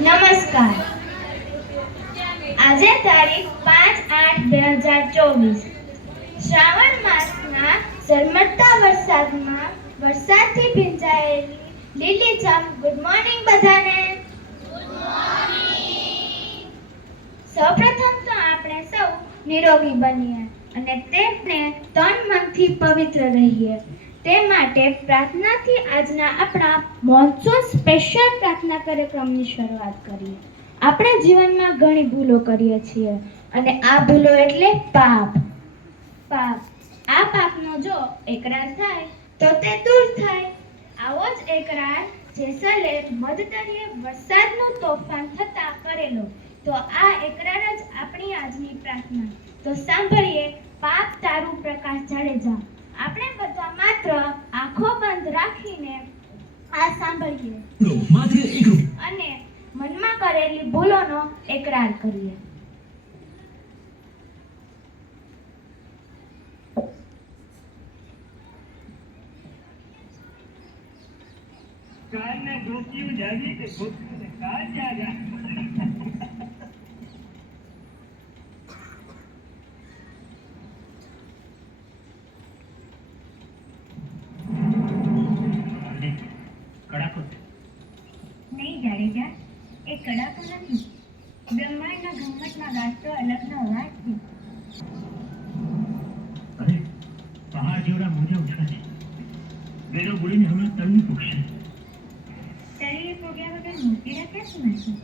નમસ્કાર. આજે તારીખ 5/8/2024. શ્રાવણ માસના ઝરમરતા વરસાદથી ભીંજાયેલી લીલીછમ ગુડ મોર્નિંગ બધાને. સૌપ્રથમ તો આપણે સૌ નિરોગી બનીએ અને તેમને તન મનથી પવિત્ર રહીએ તે માટે પ્રાર્થનાથી આજના આપણા મોન્સૂન સ્પેશિયલ પ્રાર્થના કાર્યક્રમની શરૂઆત કરીએ. આપણે જીવનમાં ઘણી ભૂલો કરીએ છીએ અને આ ભૂલો એટલે પાપ. આ પાપનો જો એકરાર થાય તો તે દૂર થાય. આવો જ એકરાર જેસલે મધદરિયે વરસાદનું તોફાન થતા કરેલો, તો આ એકરાર જ આપણી આજની પ્રાર્થના. તો સાંભળીએ પાપ તારું પ્રકાશ જાડેજા. આપણે બધા માત્ર આંખો બંધ રાખીને આ સાંભળીએ અને મનમાં કરેલી ભૂલોનો એકરાર કરીએ. કાલને ગોપીઓ જાગી કે ગોપીઓને કાલ જાગા. નહીં જાડેજા, એ કડાકો નથી. બ્રહ્માંડના ઘમટમાં ગાજતો અલગનો અવાજ છે. અરે, પહાડ જેવડા મોજા ઉઠ્યા છે. વેલો બોલીને હમણાં તળવી પૂછશે. તળીએ પોગ્યા વગર મૂર્તિના ક્યાંથી નાખી?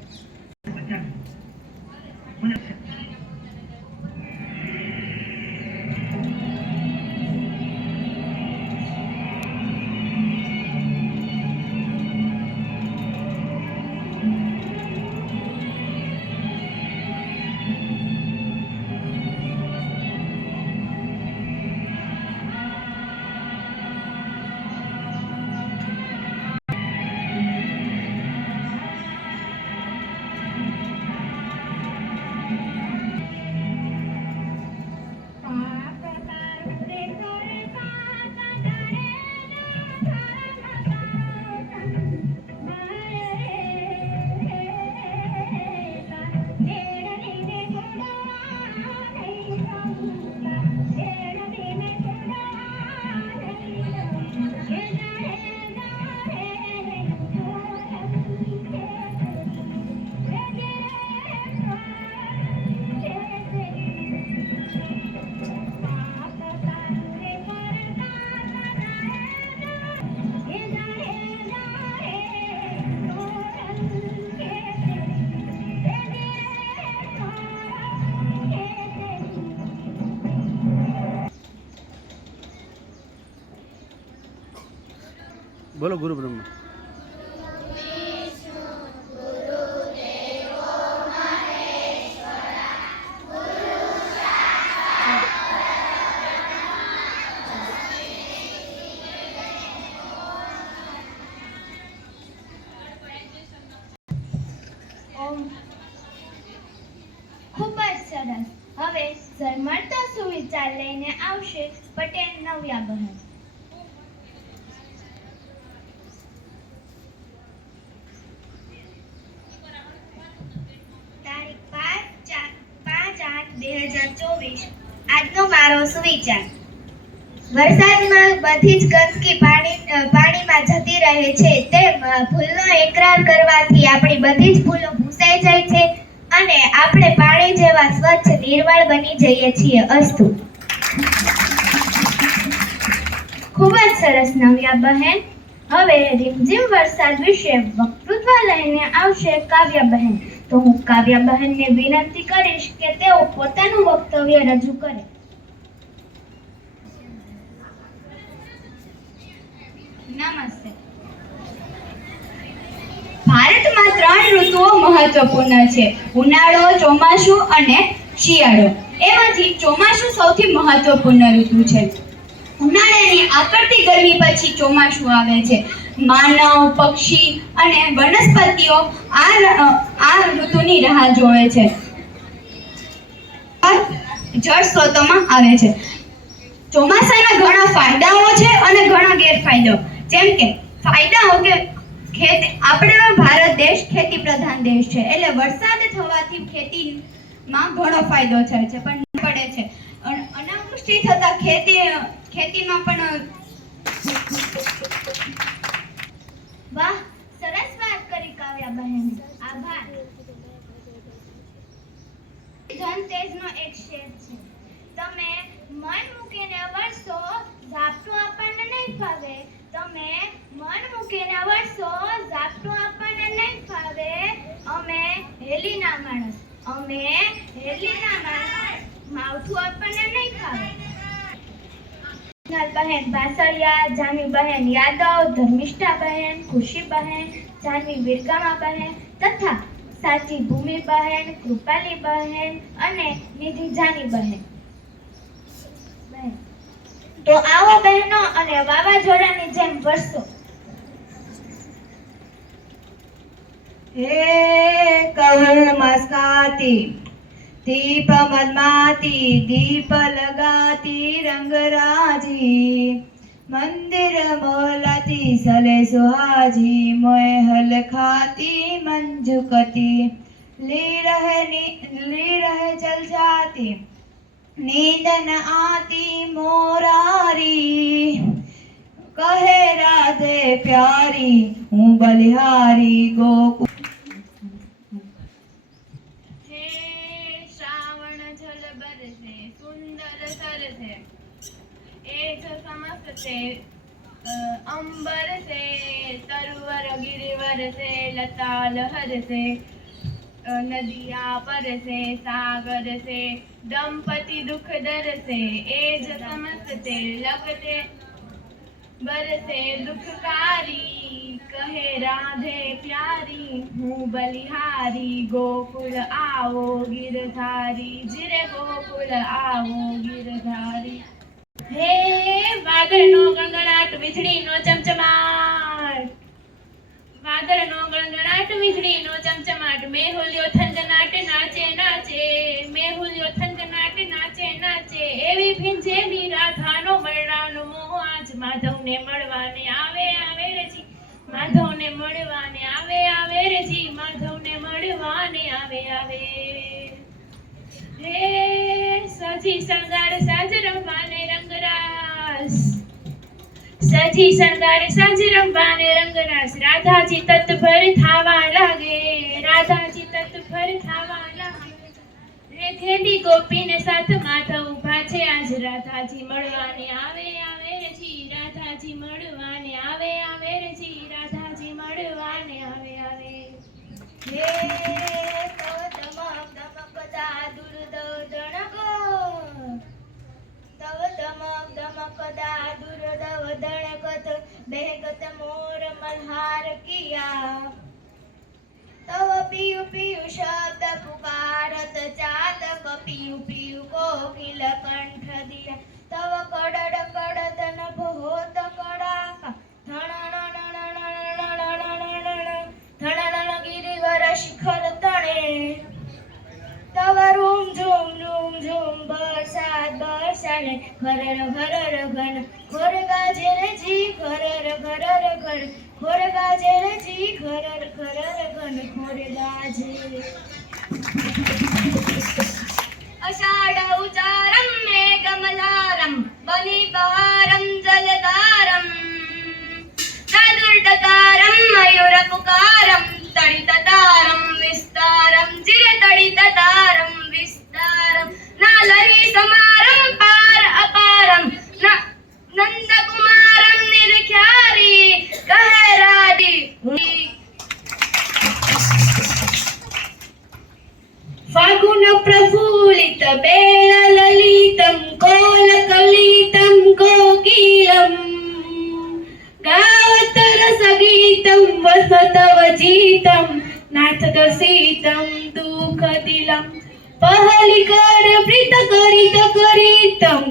બોલો ગુરુ બ્રહ્મા. ખૂબ જ સરસ. હવે ઝરમરતો સુવિચાર લઈને આવશે પટેલ નવ્યા બહેન. તારીખ 5/8/2024. આજનો મારો સુવિચાર. વરસાદમાં બધી જ ગંદકી પાણીમાં જતી રહે છે. તે ભૂલનો એકરાર કરવાથી આપણી બધી જ ભૂલો ભૂસાઈ જાય છે અને આપણે પાણી જેવા સ્વચ્છ નિર્મળ બની જઈએ છીએ. અસ્તુ. ખૂબ જ સરસ નવ્યા બહેન. હવે રીમઝીમ વરસાદ વિશે વક્તૃત્વ લઈને આવશે કાવ્યા બહેન. તો હું કાવ્યા બહેનને વિનંતી કરીશ કે તેઓ પોતાનું વક્તવ્ય રજૂ કરે. નમસ્તે. ભારતમાં 3 ઋતુઓ મહત્વપૂર્ણ છે: ઉનાળો, ચોમાસું અને શિયાળો. એમાંથી ચોમાસું સૌથી મહત્વપૂર્ણ ઋતુ છે. ઉનાળાની આકરતી ગરમી પછી ચોમાસું આવે છે. માનવ, પક્ષી અને વનસ્પતિઓ આ ઋતુની રાહ જોવે છે. જળ સ્ત્રોતોમાં આવે છે. ચોમાસાના ઘણા ફાયદાઓ છે અને ઘણા ગેરફાયદાઓ. જેમ કે ફાયદાઓ કે ખેતી, આપણે ભારત દેશ ખેતી પ્રધાન દેશ છે, એટલે વરસાદ થવાથી ખેતીમાં ઘણો ફાયદો થાય છે, પણ પડે છે અનાવૃષ્ટિ થતા ખેતીમાં પણ વાહ, સરસ વાત કરી કાવ્યા બહેન, આભાર. ધનતેજનો એક શેર છે, તમે મન મૂકીને વરસો, ઝાપટું આપણને નહીં ફાવે. તમે મન મૂકીને વરસો, ઝાપટું આપણને નહીં ફાવે. અમે હેલીના માણસ, માવઠું આપણને નહીં ફાવે. બહેન બાસળિયા, જાનવી બહેન યાદવ, ધર્મિષ્ઠા બહેન, ખુશી બહેન, જાનવી વિરગામા બહેન તથા સાચી ભૂમિ બહેન, કૃપાલી બહેન અને નિધિ જાની બહેન. તો આવો બહેનો અને વાવાઝોડાની જેમ વરસો. હે કહલ મસ્કાતી દીપ મદમાતી, દીપ લગાતી રંગરાજી, મંદિર મોલાતી સલે સુહાજી, મોય હલ ખાતી મંજુકતી, ली रहे चल जाती, नींद न आती मोरारी, कहे राधे प्यारी, हूँ बलिहारी गोकुल. से अंबर से तरुवर गिरिवर से लता लहर से नदिया पर से सागर से दंपति दुख दर से एज समझते लगते बरसे दुखकारी, कहे राधे प्यारी, हूँ बलिहारी गोकुल आओ गिरधारी, जिरे गोकुल आओ गिरधारी. हे વાદળનો ગણગણાટ, વીજળીનો ચમચમાટ, વાદળનો ગણગણાટ, વીજળીનો ચમચમાટ, મેહુલ્યો થનગનાટ નાચે નાચે, મેહુલ્યો થનગનાટ નાચે નાચે, એવી ભીંજેલી રાધાનો મરણાનો મોહ આજ માધવને મળવાને આવે આવે રે જી, માધવને મળવાને આવે આવે રે જી, માધવને મળવાને આવે આવે. હે સજી શણગાર સાજ રમવાને રંગરાસ, સજી શણગાર સાજ રમવાને રંગરાસ, રાધાજી તત્પર થાવા લાગે, રાધાજી તત્પર થાવા લાગે. રેખેલી ગોપીને સાથ માધવ ઊભા છે, આજ રાધાજી મળવાને આવે આવે રે જી, રાધાજી મળવાને આવે આવે રે જી, રાધાજી મળવાને આવે આવે. હે તવ ધમક ધમકતા દુર્દવદણગો, તવ ધમક ધમકતા દુર્દવદણગત, બેગત મોર મલ્હાર કિયા, तव पियु पियु शब्द पुकारत चातक, पियु पियु कोकिल कंठ दिया, तव कडड कडद नभ होत कड़ाका, धण गिरिवर शिखर तणे, तव रूम झूम बरसात बरसाने, घरर घरर घन घोर गाजे रे जी, घरर घरर घन घोर गाजे रे जी, घरर घरर घन घोर गाजे. अषाढ़ उचारम मेघमलारम, बनि बहारम जलधारम, नादुर्डकारम मयूरपुकारम, तडिततारम विस्तारम, जिरतडिततारम विस्तारम, नालरी समारम पार अपारम, नंदकुमारम निर्ख्यारी, कहे राधी. फागुन प्रफुल्लित बेल ललितम, कोलकलितम कोकिलम, गावत रसगीतम वसतवजीतम, नाथदसीतम दुःखदिलम, पहलिकर प्रीत करित करितम,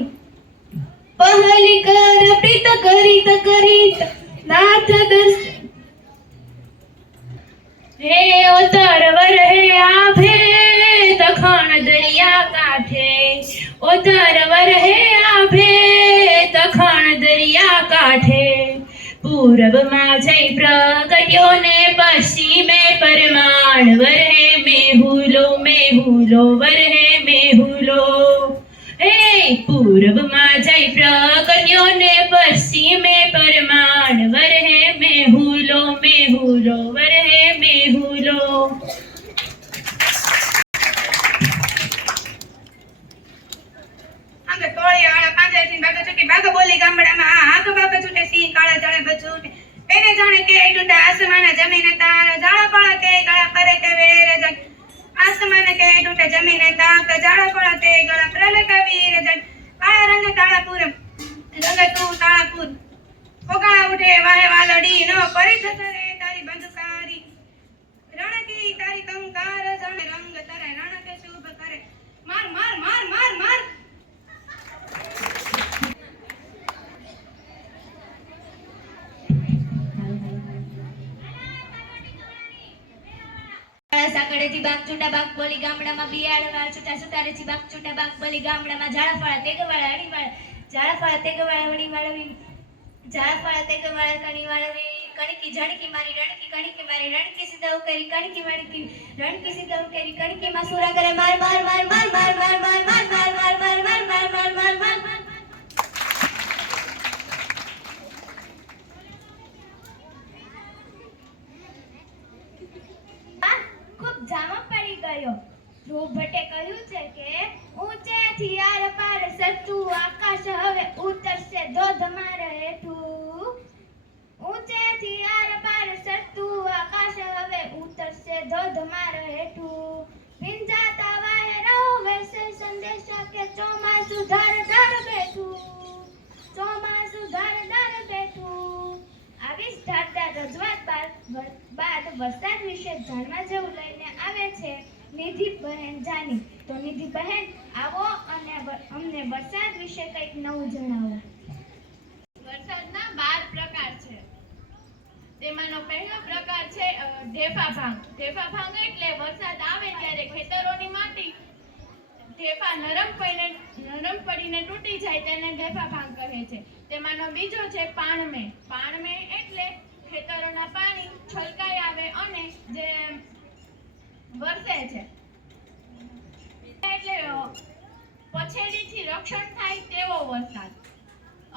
पहलिकर प्रीत करित करित, नाथदस. हे उतरवर हे आभे दखण दरिया काठे, उतरवर हे आभे दखण दरिया काठे, પૂર્વમાં જઈ પ્રગટ્યો ને પશ્ચિમે પરમાણ મેહુલો વરહે મેહુલો. એ પૂર્વમાં જાય પ્રગટ્યો ને પશ્ચિમે પરમાણ વરહે મેહુલો મેહુલો વરહે મેહુલો. આંગ તોળી આળા પાંજરથી બાગો છૂટી બાગો બોલી ગામડામાં આગ બાગો છૂટે સિંહ કાળા જળે બચૂટે. તેને જાણે કે ટૂટા આસમાન જમીન તાર જાળા પળા તે ગળા પરે કે વેર જગ. આસમાન કે ટૂટે જમીન તાક જાળા પળા તે ગળા પ્રલય કે વીર જગ. કાળા રંગ તાળાપુર રંગ તું તાળાપુર ફોગાળા ઉઠે વાહે વાલડી નો પરી થતરે તારી બંધુકારી. રણકી તારી કંકાર જાણે રંગ તરે રણ કે શુભ કરે. માર માર માર માર માર. સાકડેથી બાગ ચૂંટા બાગ બોલી ગામડામાં બિયાડવા છૂટા સુતારેથી બાગ ચૂંટા બાગ બોલી ગામડામાં ઝાડાફાળા તેગવાળા અણીવાળા ઝાડાફાળા તેગવાળા વણીવાળવી ઝાડાફાળા તેગવાળા કણીવાળવી. કણકી ઝણકી મારી રણકી કણકી મારી રણકી સીધા ઉકેરી કણકી વણકી રણકી સીધા ઉકેરી કણકીમાં સુરા કરે માર માર માર માર માર માર માર માર માર માર માર માર માર માર માર માર માર. ખૂબ જામો પડી ગયો. ધ્રુવ ભટ્ટે કહ્યું છે કે ઊંચેથી આર પાર સચ્ચું આકાશ હવે ઉતરશે ધોધમાર હેઠું. ઊંચેથી આર પાર સચ્ચું આકાશ હવે ઉતરશે ધોધમાર હેઠું. ભીંજાતા વાહે રહો વેસે સંદેશા કે ચોમાસું ધાર ધાર બેઠું ચોમાસું ધાર ધાર બેઠું. આવી ધારદાર રજૂઆત બાદ વરસાદ વિશે જાણવા જેવું લઈને આવે છે નિધિ બહેન જાની. તો નિધિ બહેન આવો અને અમને વરસાદ વિશે કંઈક નવું જણાવો. વરસાદના 12 પ્રકાર છે. તેમાંનો પહેલો પ્રકાર છે ઢેફા ભાંગ. ઢેફા ભાંગ એટલે વરસાદ આવે ત્યારે ખેતરોની માટી ઢેફા નરમ પડીને તૂટી જાય તેને ઢેફા ભાંગ કહે છે. તેમાંનો બીજો છે પાણમે. પાણમે એટલે ખેતરોના પાણી છલકાઈ આવે અને જે વરસે છે એટલે પછેડીથી રક્ષણ થાય તેવો વરસાદ.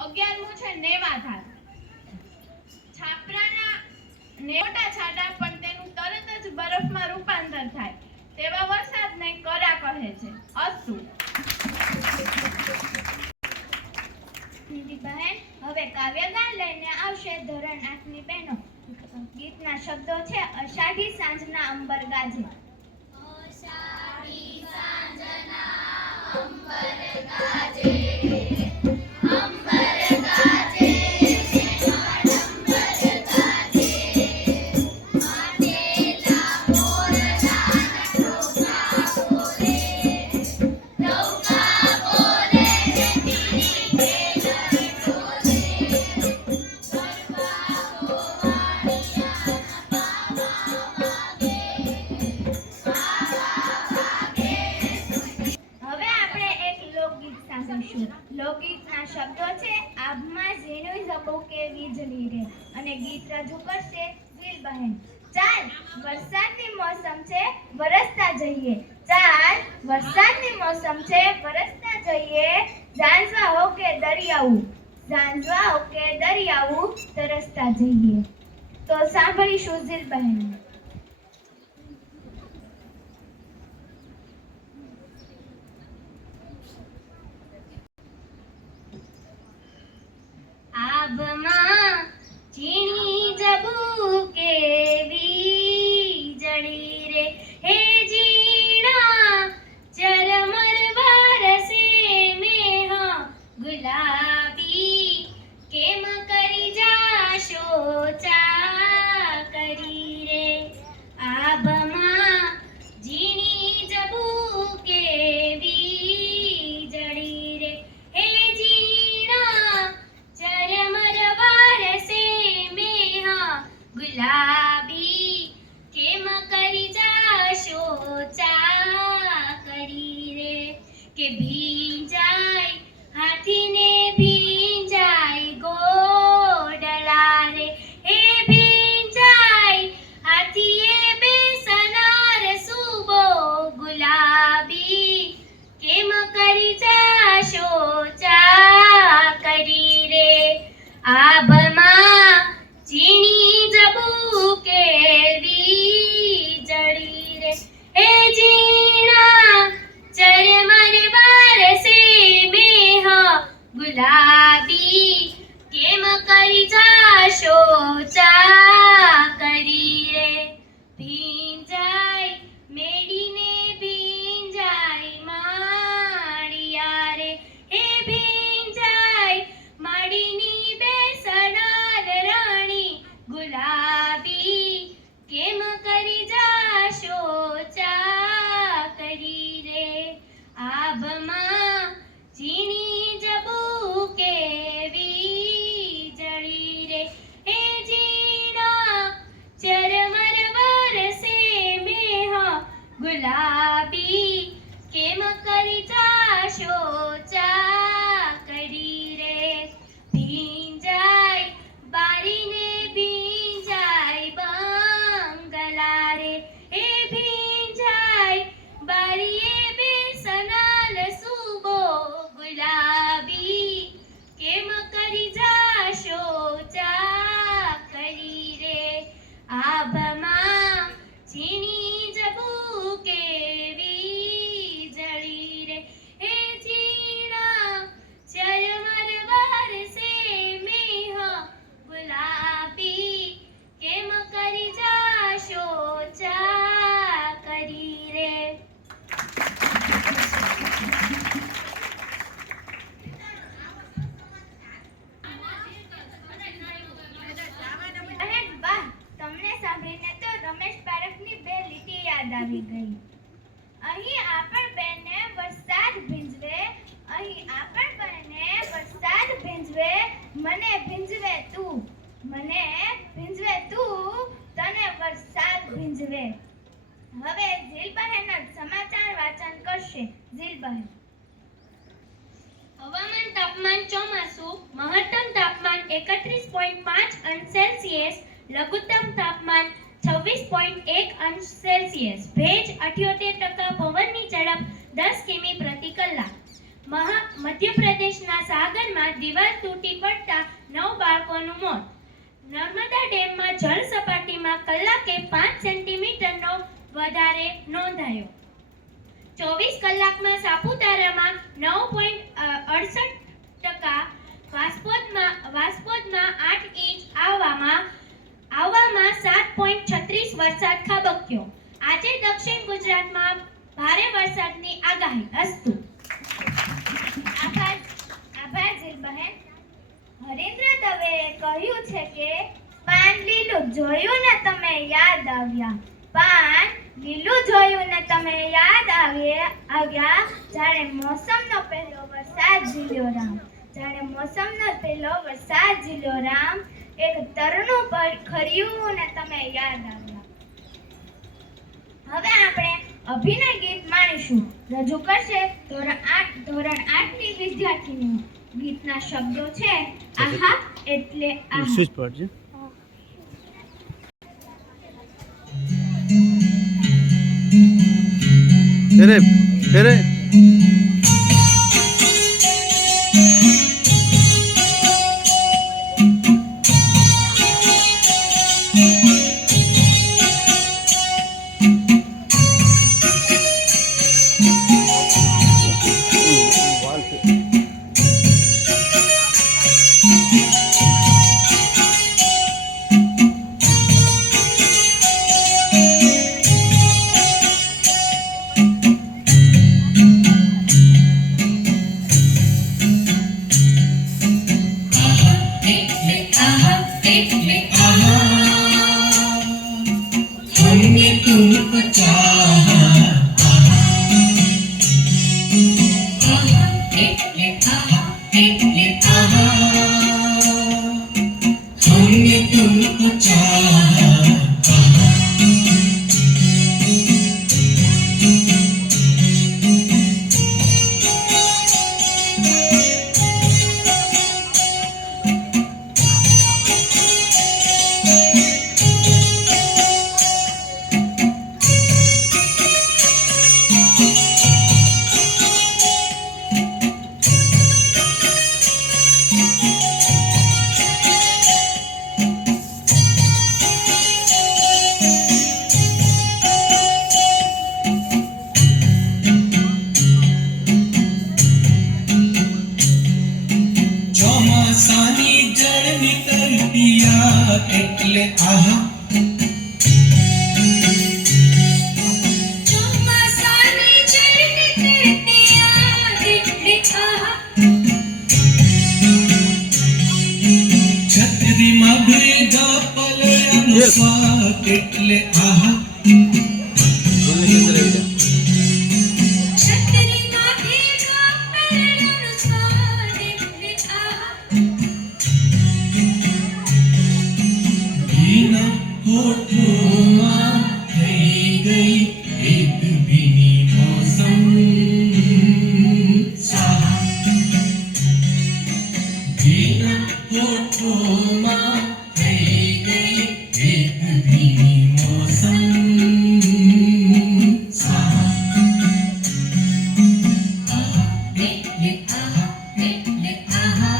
11મું છે નેવાધાર. છાપરાના મોટા છાંટા પણ તેનું તરત જ બરફમાં રૂપાંતર થાય તેવા વરસાદને કરા કહે છે. અસ્તુ. નિધિ બહેન હવે કાવ્યગાન લઈને આવશે ધોરણ 8ની બહેનો. ગીતના શબ્દો છે અષાઢી સાંજના અંબર ગાજે. અષાઢી સાંજના અંબર ગાજે અંબર ગાજે લોકગીતના શબ્દો છે આભમાં ઝીણું ઝબો કે વીજળી રે અને ગીત રજૂ કરશે ઝીલબહેન. ચાલ વરસાદની મોસમ છે વરસતા જઈએ. ચાલ વરસાદની મોસમ છે વરસતા જઈએ. ઝાંઝવા હો કે દરિયાવું ઝાંઝવા હો કે દરિયાવું તરસતા જઈએ. તો સાંભળીશું ઝીલબહેન. આભમાં ઝીણી જબુ કે વીજળી રે હે ઝીણા ઝરમર વરસે મેહ ગુલાબી કેમ કરી જાશો ચાકરી રે. કરી જાશો ચાકરી રે આભમાં ચીની જબુ કેવી જળી રે હે જીણા ચરમર વરસે મેહ ગુલાબી કેમ કરી જાશો ચાકરી રે ભીંજાય બારીને ભીંજાય બંગલા રે એ ભીંજાય બારીએ બેસનાલ સુબો ગુલાબી કેમ કરી જાશો ચાકરી રે આભમાં ચીની જબુ કેવી જળી રે હે જીણા ચરમર વરસે મેહ ગુલાબી કેમ કરી જાશો ચાકરી રે બહેન વાહ, તમને સાંભળીને તો રમેશ પારેખની બે લીટી યાદ આવી ગઈ. અહીં આપણ બેને વરસાદ ભીંજવે, અહીં આપણ બેને વરસાદ ભીંજવે, મને ભીંજવે તું, મને ભીંજવે તું, તને વરસાદ ભીંજવે. હવે ઝીલબહેન જ સમાચાર વાંચન કરશે. ઝીલબહેન. હવામાન તાપમાન ચોમાસું મહત્તમ તાપમાન 31.5 અંશ સેલ્સિયસ, લઘુત્તમ તાપમાન 26.1 અંશ સેલ્સિયસ, ભેજ 78%, પવનની ઝડપ 10 કિમી પ્રતિ કલાક. મધ્યપ્રદેશના સાગરમાં દિવાલ તૂટી પડતા 9 બાળકોનું મોત. નર્મદા ડેમમાં જળ સપાટીમાં કલાકે 5 સેન્ટીમીટરનો વધારે નોંધાયો. 24 કલાકમાં સાપુતારામાં 9.68%, વાસ્પોદમાં 8 ઇંચ, આવવામાં 7.36 વરસાદ ખાબક્યો. આજે દક્ષિણ ગુજરાતમાં ભારે વરસાદની આગાહી. અસ્તુ. આભાર ઝીલબહેન. હરીન્દ્ર દવેએ કહ્યું છે કે પાન લીલું જોયું ને તમે યાદ આવ્યા, પાન લીલું જોયું ને તમે યાદ આવ્યા, જાણે મોસમનો પહેલો વરસાદ ઝીલ્યો રામ, જાણે મોસમનો પહેલો વરસાદ ઝીલ્યો રામ, એક તરણું પર ખર્યું ને તમે યાદ આવ્યા. હવે આપણે અભિનય ગીત માણીશું. રજૂ કરશે ધોરણ 8 ની વિદ્યાર્થીનીઓ. ગીતના શબ્દો છે આહા એટલે આહા. સ્વિચ પર છે. ફેરે ફેરે એટલે આહા ભૂમિચંદ્ર વિદ્યા છત્રી માથે કપડાનો સ્વાદ એટલે આહા ભીના હોઠોમાં થઈ ગઈ એક ભીની મોસમ સા ભીના હોઠોમાં થઈ ગઈ એક ભીની મોસમ સા આહા એટલે આહા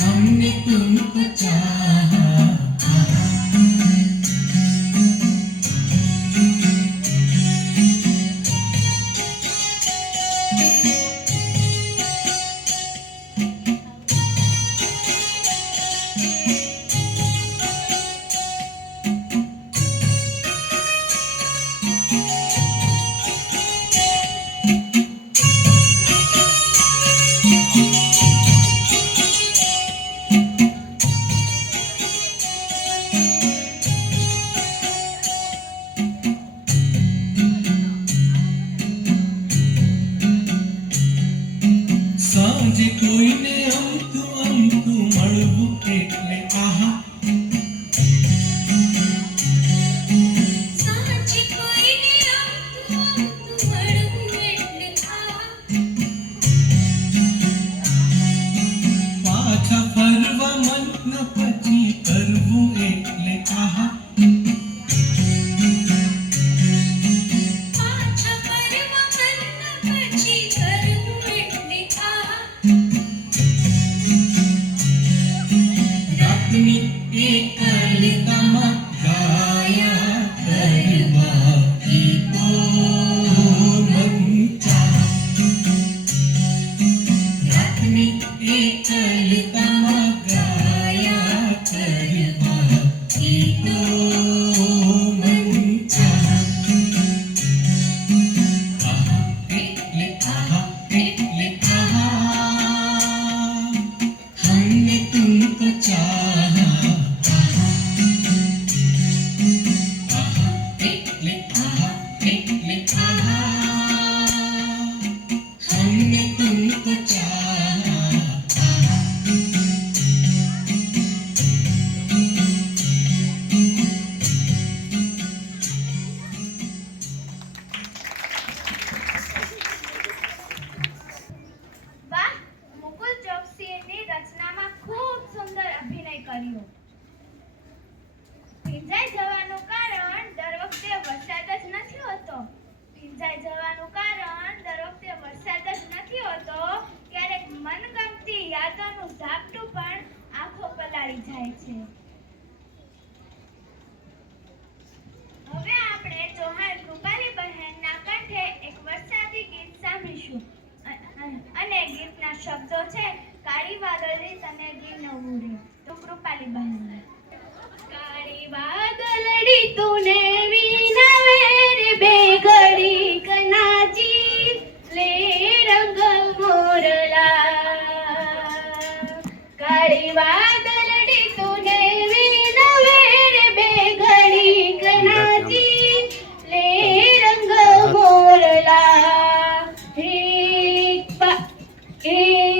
हमने तुमको चाहा સાંજે કોઈને અમતું મળવું એટલે આહા સાંજે કોઈને આમતું મળવું એટલે આહા પાછા ફરવા મન પછી કરવું એટલે આહા પાછા ફરવા મન પછી કરવું એટલે આહા રાતની એકલતામાં ગાયા કરવા ગીતો મન ચાહ રાતની એકલતામાં ગાયા કરવા ગીતો મન ચાહ આહા એટલે આહા हमने तुमको चाहा आहा એટલે आहा हमने तुमको चाहा વાહ, મુકુલ ચોકસીની રચનામાં ખૂબ સુંદર અભિનય કર્યો. ભીંજાઈ જવાનું કારણ દર વખતે વરસાદ જ નથી હોતો. ભીંજાઈ જવાનું કારણ દર વખતે વરસાદ જ નથી હોતો. ક્યારેક મનગમતી યાદોનું ઝાપટું પણ આંખો પલાળી જાય છે. હવે આપણે ચૌહાણ કૃપાલી બહેનના કંઠે એક વરસાદી ગીત સાંભળીશું. અને ગીતના શબ્દો છે કાળી વાદળી તને ગીરનું રે. તો કૃપાલી બહેન કાળી વાદળડી તુને વિનાવે રે બે ઘડી કનાજી લે રંગ મોરલા કાળી વાદળડી તુને વિનાવે રે બે ઘડી કનાજી લે રંગ મોરલા એ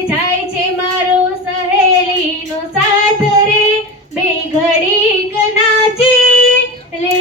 જાય છે મારો સહેલીનો સાથ રે બે ઘડી કનાજી લે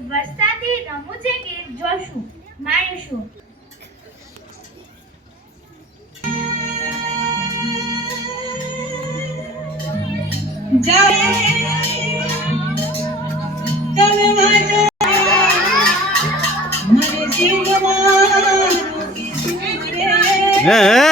વરસાદી રમૂજી ગીત જોશું, માણીશું. હે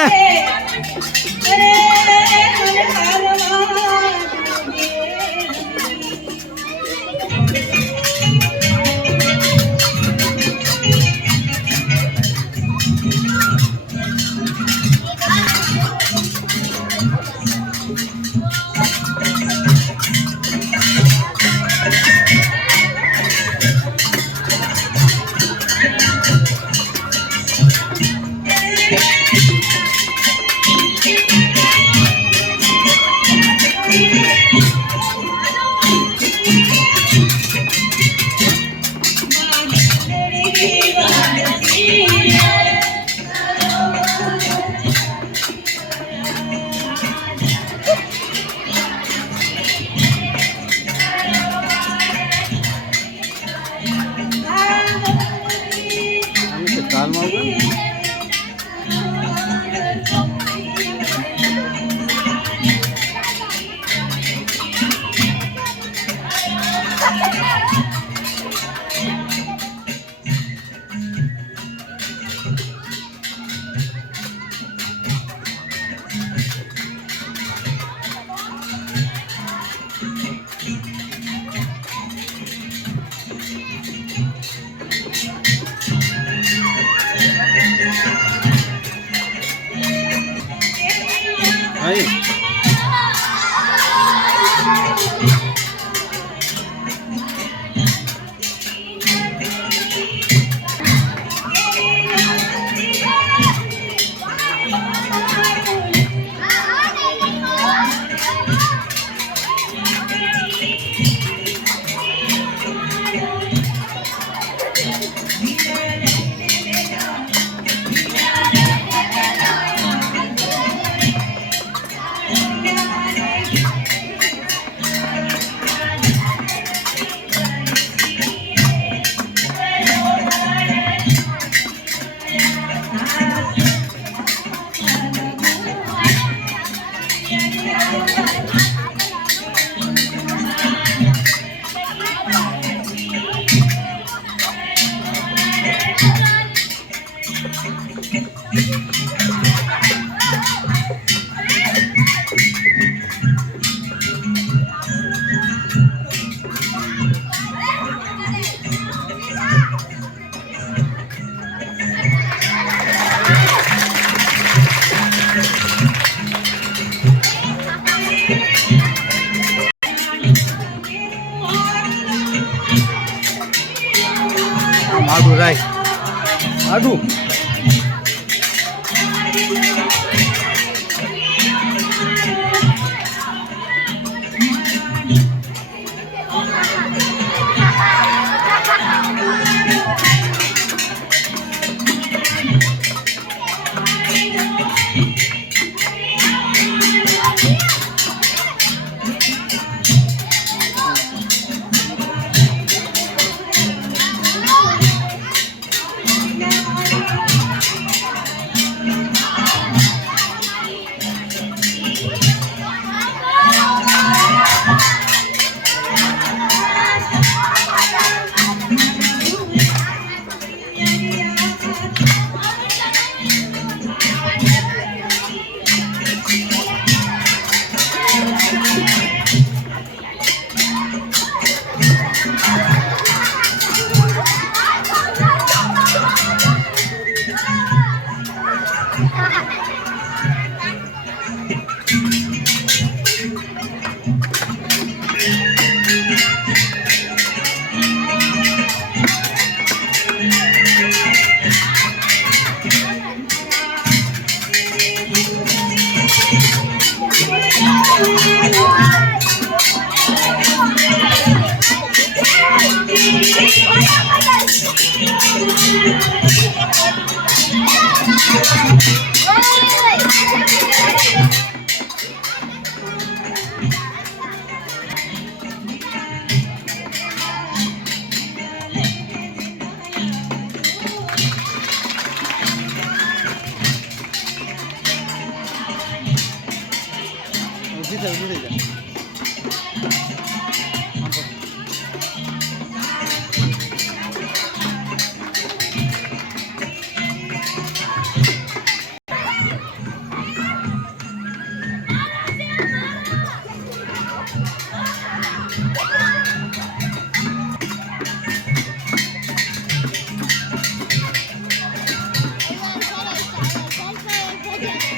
તાલમાં અહીં આડું રાય આડું જા ઊભી થઈ જા આમ પકડ.